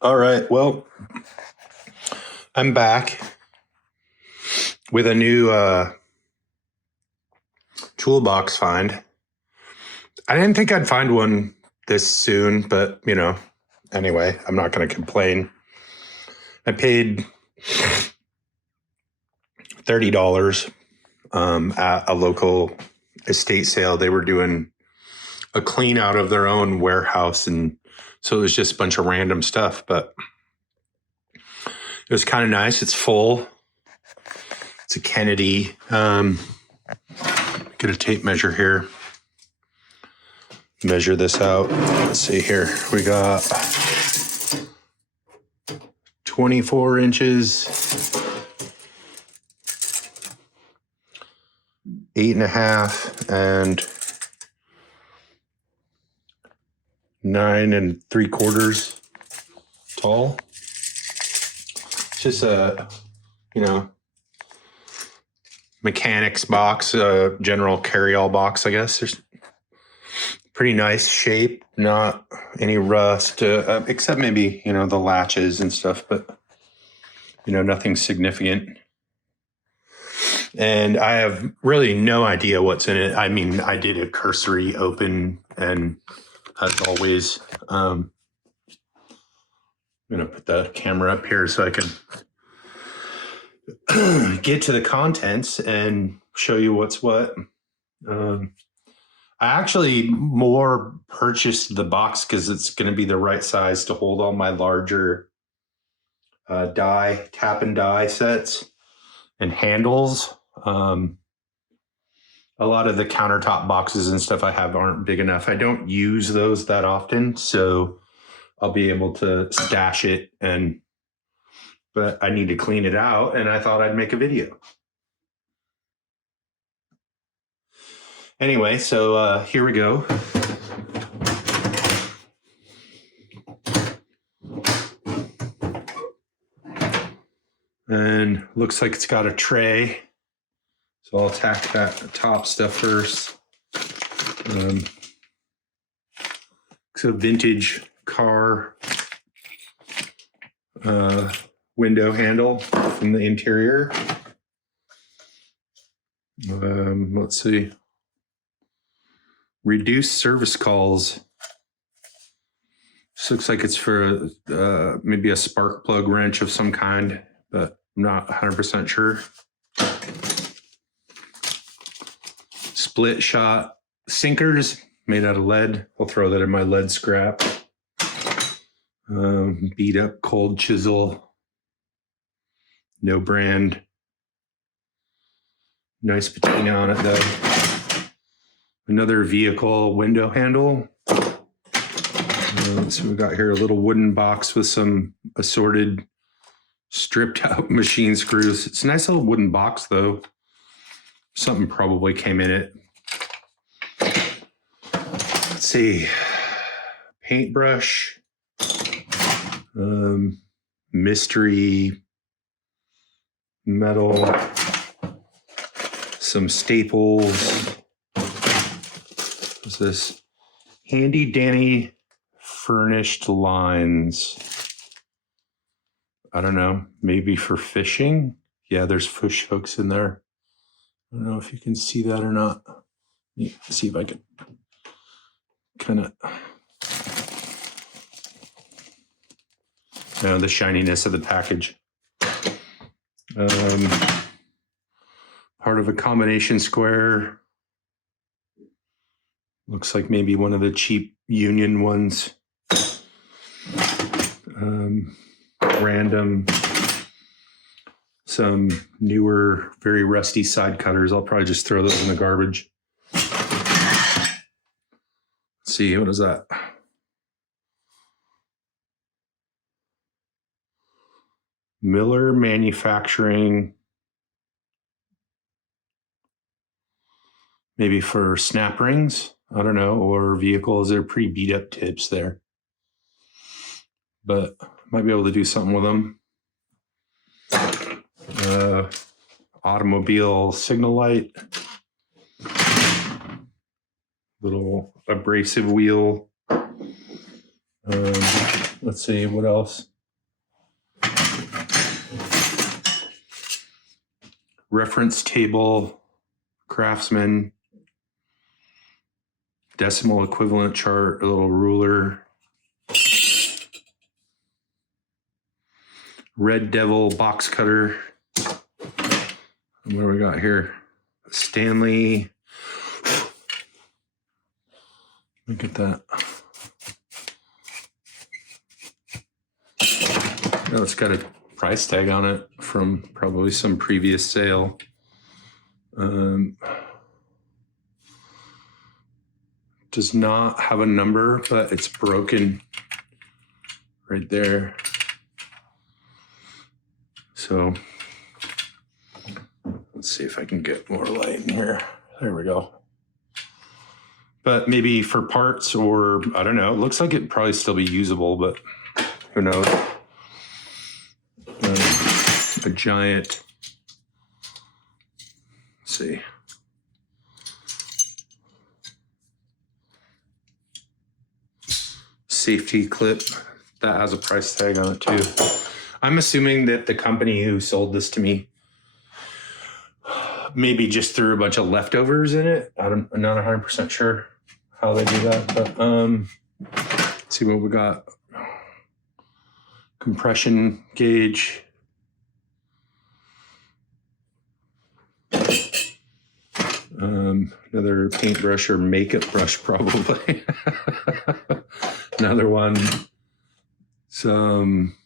All right. Well, I'm back with a new toolbox find. I didn't think I'd find one this soon, but anyway, I'm not going to complain. I paid $30 at a local estate sale. They were doing a clean out of their own warehouse, and so it was just a bunch of random stuff, but it was kind of nice. It's full. It's a Kennedy. Get a tape measure here. Measure this out. Let's see here. We got 24 inches, 8.5, and 9 3/4 tall. It's just a, mechanics box, general carry-all box, I guess. There's pretty nice shape, not any rust, except maybe, the latches and stuff, but, nothing significant. And I have really no idea what's in it. I mean, I did a cursory open, and as always, I'm going to put the camera up here so I can get to the contents and show you what's what. I actually more purchased the box because it's going to be the right size to hold all my larger tap and die sets and handles. A lot of the countertop boxes and stuff I have aren't big enough. I don't use those that often, so I'll be able to stash it, but I need to clean it out, and I thought I'd make a video. Anyway, so here we go. And looks like it's got a tray. So I'll attack that top stuff first. It's a vintage car window handle from the interior. Let's see. Reduced service calls. This looks like it's for maybe a spark plug wrench of some kind, but I'm not 100% sure. Split shot sinkers made out of lead. I'll throw that in my lead scrap. Beat up cold chisel. No brand. Nice patina on it though. Another vehicle window handle. So we got here a little wooden box with some assorted stripped out machine screws. It's a nice little wooden box though. Something probably came in it. Let's see. Paintbrush. Mystery metal. Some staples. What's this? Handy Danny furnished lines. I don't know, maybe for fishing. Yeah, there's fish hooks in there. I don't know if you can see that or not. Let's see if I can kind of, the shininess of the package. Part of a combination square. Looks like maybe one of the cheap Union ones. Random. Some newer, very rusty side cutters. I'll probably just throw those in the garbage. Let's see, what is that? Miller Manufacturing. Maybe for snap rings, I don't know, or vehicles. They're pretty beat up tips there. But might be able to do something with them. Automobile signal light. Little abrasive wheel. Let's see, what else? Reference table, Craftsman, decimal equivalent chart, a little ruler. Red Devil box cutter. And what do we got here? Stanley. Look at that. Oh, it's got a price tag on it from probably some previous sale. Does not have a number, but it's broken right there. So let's see if I can get more light in here. There we go. But maybe for parts, or I don't know. It looks like it'd probably still be usable, but who knows? A giant, let's see. Safety clip that has a price tag on it too. I'm assuming that the company who sold this to me maybe just threw a bunch of leftovers in it. I'm not 100% sure how they do that, but let's see what we got. Compression gauge. Another paintbrush or makeup brush, probably. Another one. Some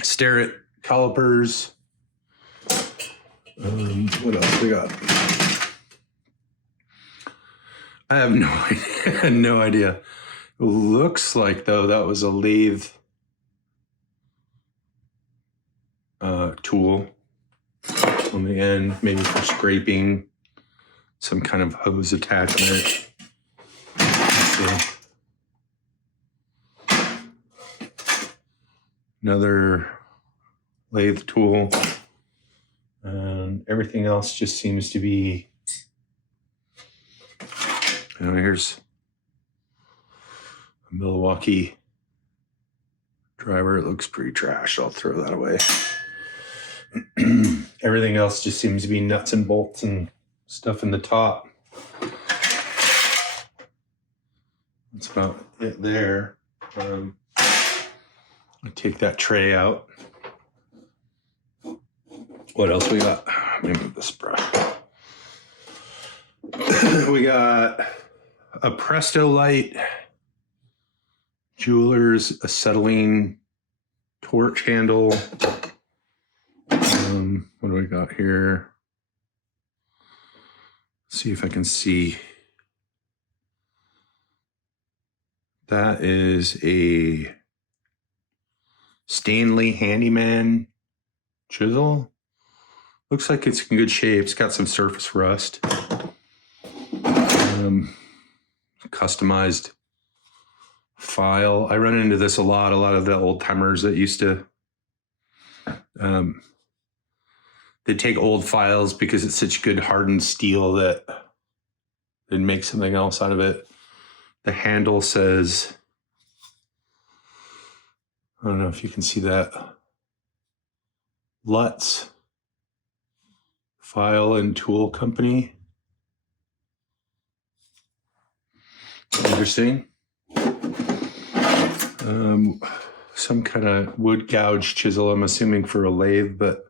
Starrett calipers. What else we got? I have no idea. No idea. Looks like, though, that was a lathe tool on the end, maybe for scraping, some kind of hose attachment. Another lathe tool, and everything else just seems to be, here's a Milwaukee driver. It looks pretty trash. I'll throw that away. Everything else just seems to be nuts and bolts and stuff in the top. That's about it there. I'll take that tray out. What else we got? Let me move this brush. We got a Presto light, jeweler's acetylene torch handle. What do we got here? Let's see if I can see. That is a Stanley Handyman chisel. Looks like it's in good shape. It's got some surface rust. Customized file. I run into this a lot. A lot of the old timers that used to, they take old files because it's such good hardened steel that they'd make something else out of it. The handle says, I don't know if you can see that, Lutz File and Tool Company. Interesting. Some kind of wood gouge chisel, I'm assuming for a lathe, but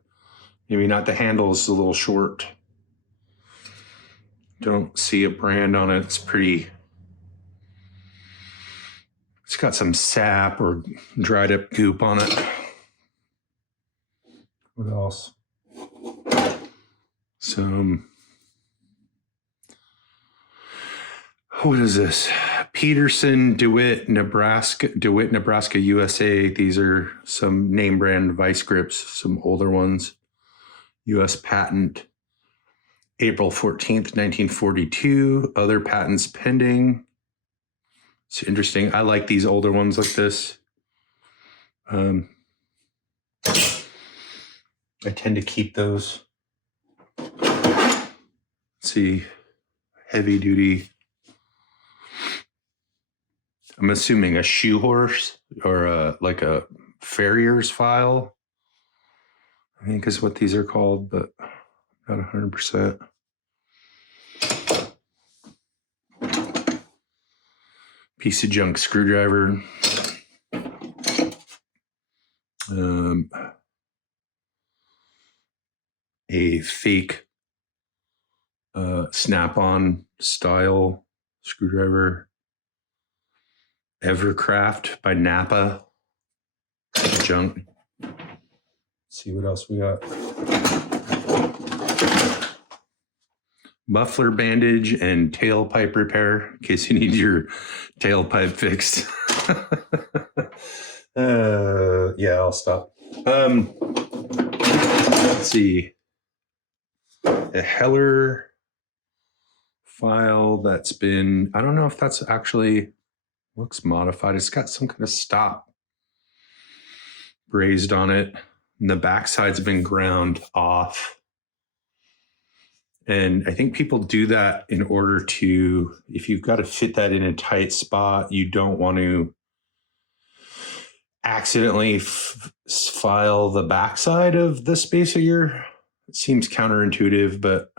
maybe not. The handle's a little short. Don't see a brand on it. It's pretty, it's got some sap or dried up goop on it. What else? Some, what is this? Peterson, DeWitt, Nebraska, USA. These are some name brand vice grips, some older ones. U.S. patent, April 14th, 1942. Other patents pending. It's interesting. I like these older ones like this. I tend to keep those. Let's see, heavy duty I'm assuming a shoe horse or like a farrier's file, I think is what these are called, but not 100%. Piece of junk screwdriver. A fake snap-on style screwdriver. Evercraft by Napa. Junk. Let's see what else we got. Muffler bandage and tailpipe repair in case you need your tailpipe fixed. Yeah, I'll stop. Let's see. A Heller file that's been, I don't know if that's actually looks modified. It's got some kind of stop raised on it, and the backside's been ground off. And I think people do that in order to, if you've got to fit that in a tight spot, you don't want to accidentally file the backside of the space of your, it seems counterintuitive, but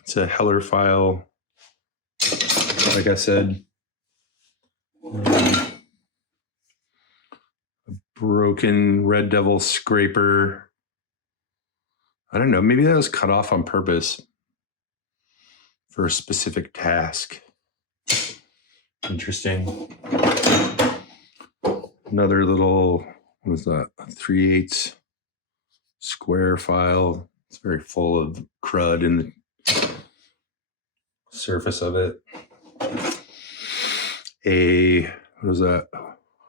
it's a Heller file. Like I said, a broken Red Devil scraper. I don't know. Maybe that was cut off on purpose for a specific task. Interesting. Another little, what is that? 3/8 square file. It's very full of crud in the surface of it. What is that?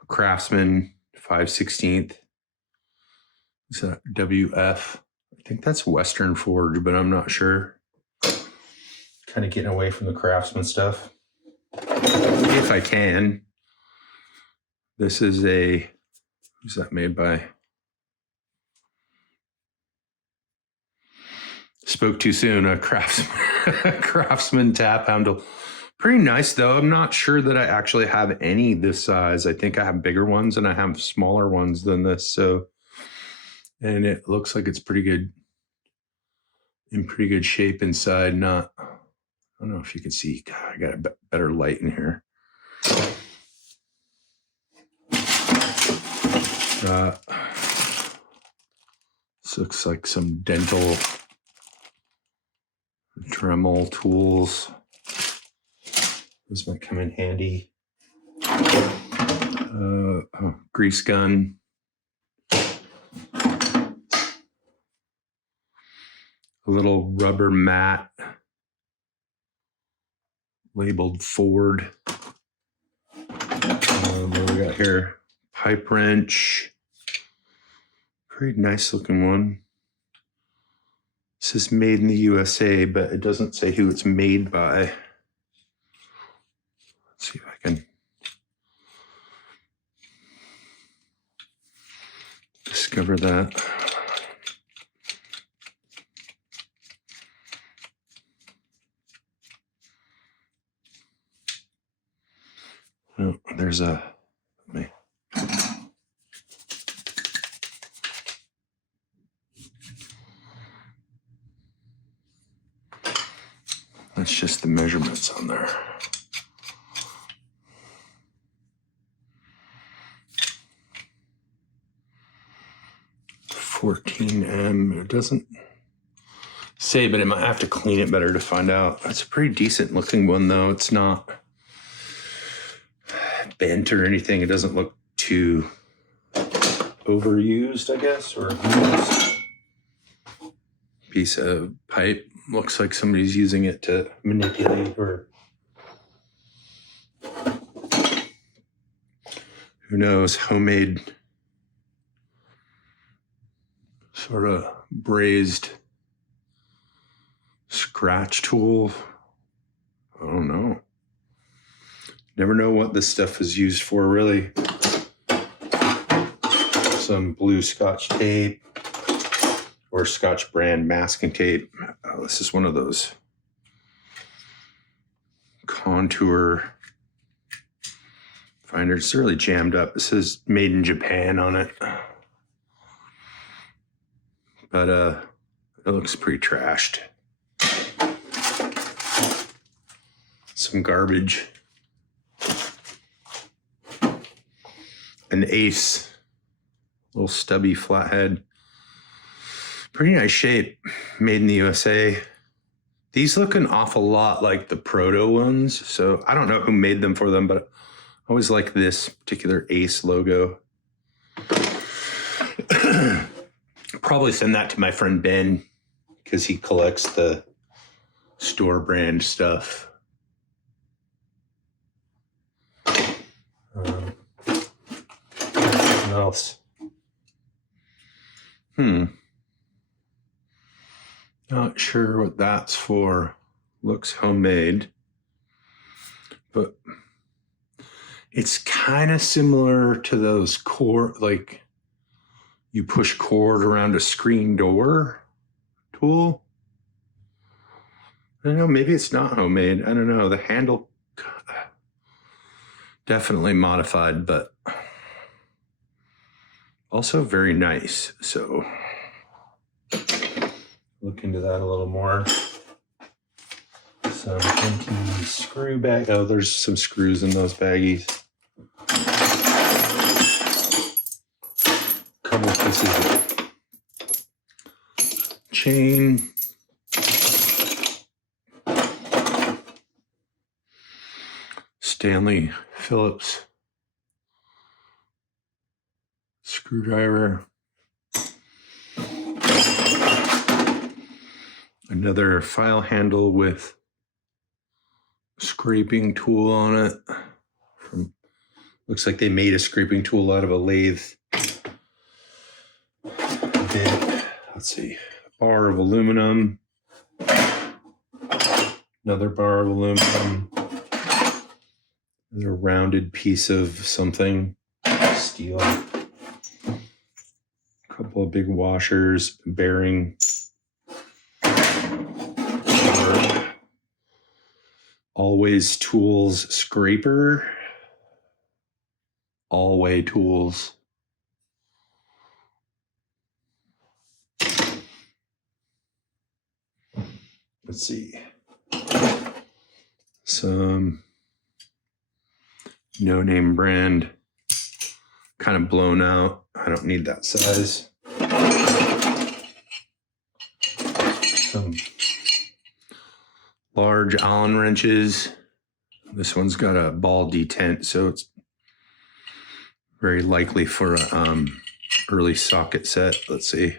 Craftsman 5/16. Is that WF? I think that's Western Forge, but I'm not sure. Kind of getting away from the Craftsman stuff. If I can. This is who's that made by? Spoke too soon. A Craftsman tap handle. Pretty nice though. I'm not sure that I actually have any this size. I think I have bigger ones and I have smaller ones than this. So, and it looks like it's pretty good, in pretty good shape inside. Not, I don't know if you can see. God, I got a better light in here. This looks like some dental Dremel tools. This might come in handy. Grease gun. A little rubber mat labeled Ford. What do we got here? Pipe wrench. Pretty nice looking one. This is made in the USA, but it doesn't say who it's made by. Let's see if I can discover that. Oh, there's a, that's just the measurements on there. $14M. It doesn't say, but I might have to clean it better to find out. That's a pretty decent looking one though. It's not bent or anything. It doesn't look too overused, I guess, or used. Piece of pipe. Looks like somebody's using it to manipulate or who knows, homemade sort of brazed scratch tool. I don't know. Never know what this stuff is used for, really. Some blue Scotch tape or Scotch brand masking tape. Oh, this is one of those contour finder. It's really jammed up. It says made in Japan on it. But it looks pretty trashed. Some garbage. An Ace, little stubby flathead. Pretty nice shape, made in the USA. These look an awful lot like the Proto ones, so I don't know who made them for them, but I always like this particular Ace logo. Probably send that to my friend Ben because he collects the store brand stuff. What else? Not sure what that's for. Looks homemade, but it's kind of similar to those cord, like you push cord around a screen door tool. I don't know, maybe it's not homemade. I don't know. The handle definitely modified, but also very nice. So look into that a little more. Some empty screw bag. Oh, there's some screws in those baggies. Couple pieces of chain. Stanley Phillips screwdriver. Another file handle with scraping tool on it. Looks like they made a scraping tool out of a lathe. Let's see, a bar of aluminum. Another bar of aluminum. Another rounded piece of something, steel. A couple of big washers, bearing. Always Tools scraper. Always Tools. Let's see. Some no-name brand. Kind of blown out. I don't need that size. Some large Allen wrenches. This one's got a ball detent, so it's very likely for a early socket set. Let's see.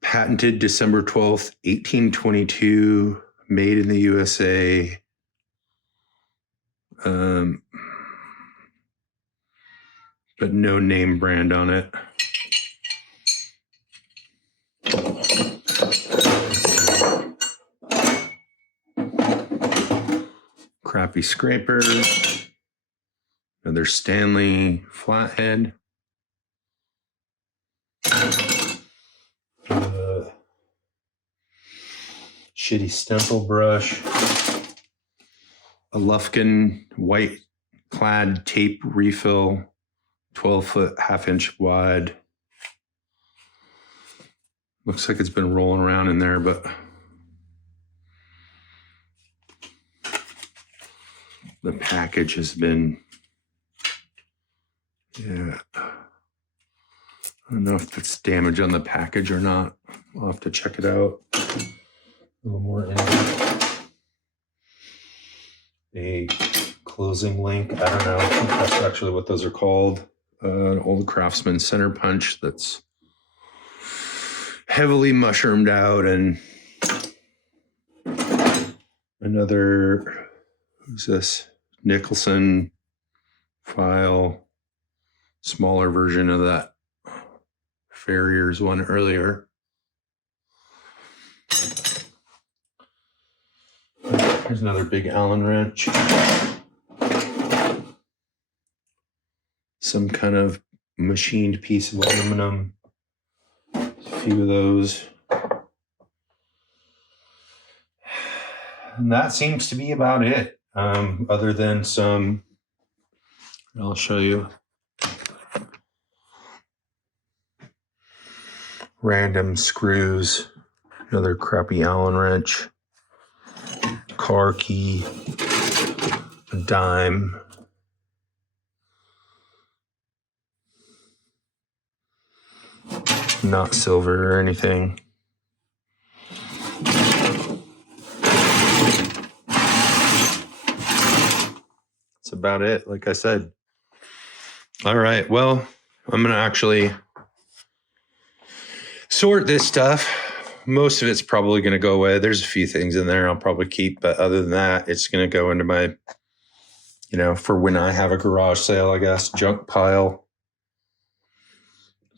Patented December 12th, 1822, made in the USA. But no name brand on it. Crappy scraper. Another Stanley flathead. Shitty stencil brush. A Lufkin white clad tape refill, 12-foot, half-inch wide. Looks like it's been rolling around in there, but the package has been, yeah. I don't know if that's damage on the package or not. I'll have to check it out. A little more in a closing link. I don't know. I think that's actually what those are called. An old Craftsman center punch that's heavily mushroomed out, and another, who's this? Nicholson file, smaller version of that Farrier's one earlier. Here's another big Allen wrench. Some kind of machined piece of aluminum. A few of those. And that seems to be about it. Other than some, I'll show you, random screws, another crappy Allen wrench, car key, a dime, not silver or anything. That's about it, like I said. All right, well, I'm going to actually sort this stuff. Most of it's probably going to go away. There's a few things in there I'll probably keep, but other than that, it's going to go into my, for when I have a garage sale, I guess, junk pile.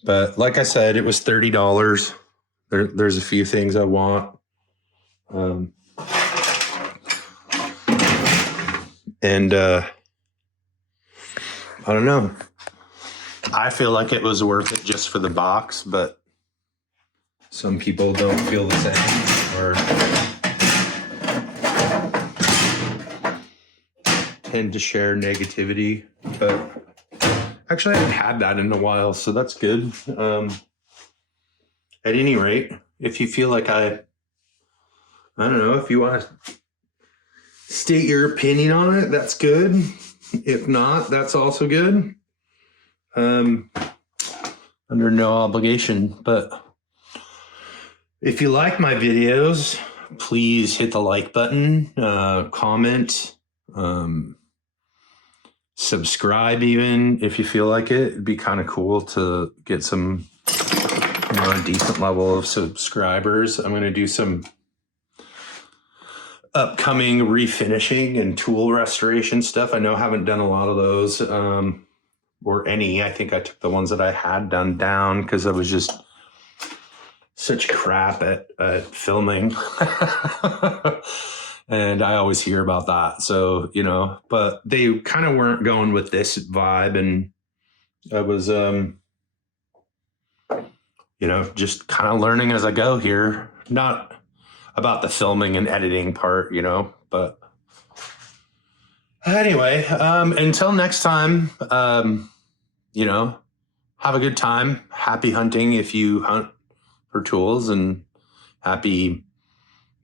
But like I said, it was $30. There's a few things I want. And I don't know. I feel like it was worth it just for the box, but some people don't feel the same or tend to share negativity. But actually, I haven't had that in a while, so that's good. At any rate, if you feel like I don't know, if you want to state your opinion on it, that's good. If not, that's also good. Under no obligation. But if you like my videos, please hit the like button, comment, subscribe even if you feel like it. It'd be kind of cool to get some, a decent level of subscribers. I'm going to do some upcoming refinishing and tool restoration stuff. I know I haven't done a lot of those, or any. I think I took the ones that I had done down because I was just such crap at filming. And I always hear about that. So, but they kind of weren't going with this vibe. And I was, just kind of learning as I go here. Not about the filming and editing part, but anyway, until next time, have a good time. Happy hunting if you hunt for tools, and happy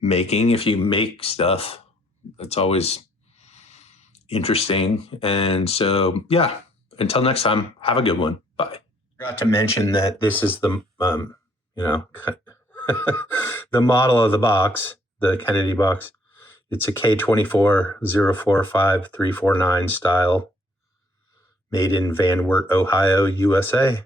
making if you make stuff. That's always interesting. And so, yeah, until next time, have a good one. Bye. Forgot to mention that this is the, the model of the box, the Kennedy box. It's a K24045349 style, made in Van Wert, Ohio, USA.